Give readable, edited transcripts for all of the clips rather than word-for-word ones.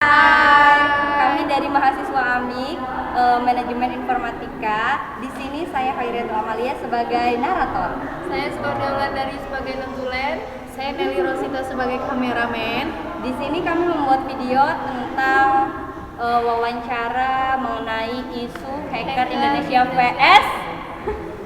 Hai, kami dari mahasiswa AMIK, Manajemen Informatika. Di sini saya Khairiatul Amalia sebagai narator. Saya Skordiola dari sebagai Nenggulen. Saya Nelly Rosita sebagai kameramen. Di sini kami membuat video tentang wawancara mengenai isu hacker Indonesia vs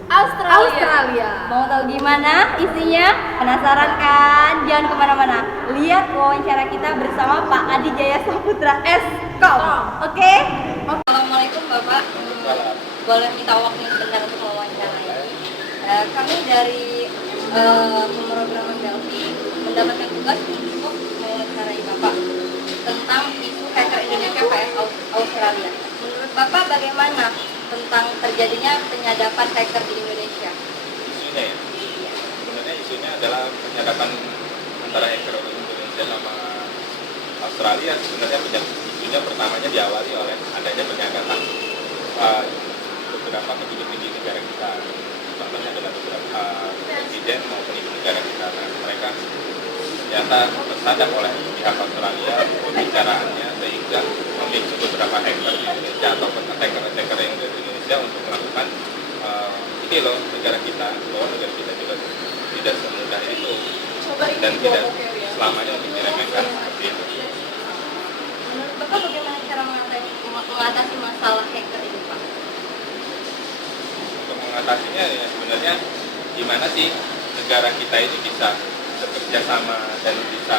Australia. Mau tahu gimana isinya? Penasaran kan? Jangan kemana-mana. Lihat wawancara kita bersama Pak Adi Jaya Saputra Eskom. Oke? Assalamualaikum Bapak. Boleh minta waktu sebentar untuk wawancara ini? Kami dari pemrograman Delphi mendapatkan tugas untuk mewawancarai Bapak tentang isu hacker Indonesia vs Australia. Menurut Bapak bagaimana tentang terjadinya penyadapan hacker di Indonesia? Isunya ya? Sebenarnya isunya adalah penyadapan antara hacker Indonesia sama Australia. Sebenarnya isunya pertamanya diawali oleh adanya penyadapan beberapa petinggi negara kita. Contohnya adalah beberapa presiden maupun ibu negara kita. Nah, mereka ternyata tersadap oleh pihak Australia pembicaraannya sehingga memicu beberapa hacker di Indonesia ataupun hacker-hacker yang ada di Indonesia untuk melakukan ini loh negara kita, bahwa negara kita juga tidak semudah itu dan tidak selamanya untuk diremehkan seperti itu. Menurut Bapak bagaimana cara mengatasi masalah hacker ini, Pak? Untuk mengatasinya ya sebenarnya gimana sih negara kita ini bisa bekerja sama dan bisa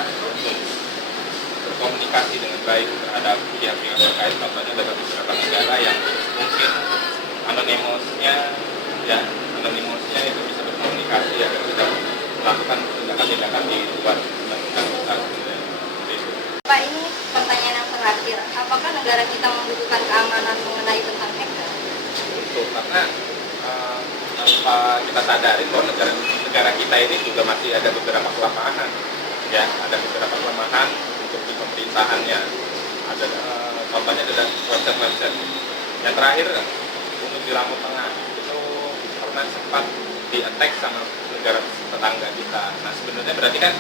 berkomunikasi dengan baik terhadap pihak-pihak terkait. Contohnya ada beberapa negara yang mungkin anonimusnya itu bisa berkomunikasi agar tidak melakukan tindakan-tindakan di luar undang-undang kita. Pak, ini pertanyaan yang terakhir. Apakah negara kita membutuhkan keamanan mengenai tentang hacker? Itu karena tanpa kita sadari bahwa negara kita ini juga masih ada beberapa kelemahan, ya, ada beberapa kelemahan untuk di pemerintahannya. Ada contohnya adalah website yang terakhir untuk di Lampung Tengah itu pernah sempat di-attack sama negara tetangga kita. Nah, sebenarnya berarti kan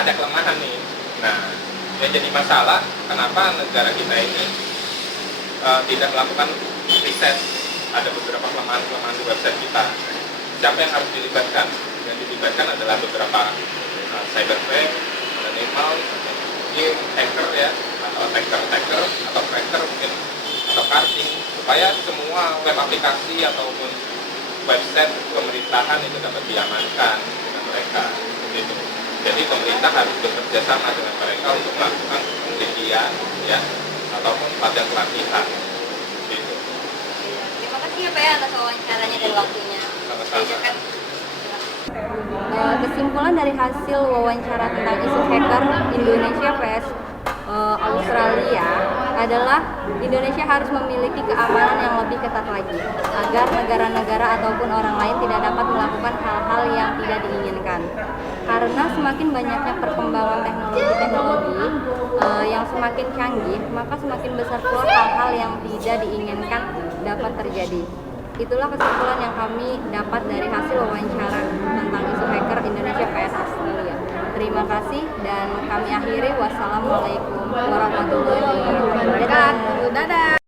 ada kelemahan nih. Nah, yang jadi masalah kenapa negara kita ini tidak melakukan riset. Ada beberapa kelemahan di website kita. Siapa yang harus dilibatkan? Yang dilibatkan adalah beberapa cybercrime, animal, mungkin hacker ya, atau hacker atau cracker mungkin, atau carding, supaya semua web aplikasi ataupun website pemerintahan itu dapat diamankan dengan mereka. Gitu. Jadi pemerintah harus bekerja sama dengan mereka untuk melakukan penelitian ya, ataupun pelatihan. Gitu. Terima kasih ya Pak ya atas wawancaranya dan waktunya. Sama-sama. Kesimpulan dari hasil wawancara tentang isu hacker Indonesia vs Australia adalah Indonesia harus memiliki keamanan yang lebih ketat lagi agar negara-negara ataupun orang lain tidak dapat melakukan hal-hal yang tidak diinginkan. Karena semakin banyaknya perkembangan teknologi yang semakin canggih, maka semakin besar pula hal-hal yang tidak diinginkan dapat terjadi. Itulah kesimpulan yang kami dapat dari hasil wawancara tentang isu hacker Indonesia vs Australia. Terima kasih dan kami akhiri. Wassalamualaikum warahmatullahi wabarakatuh. Dadah.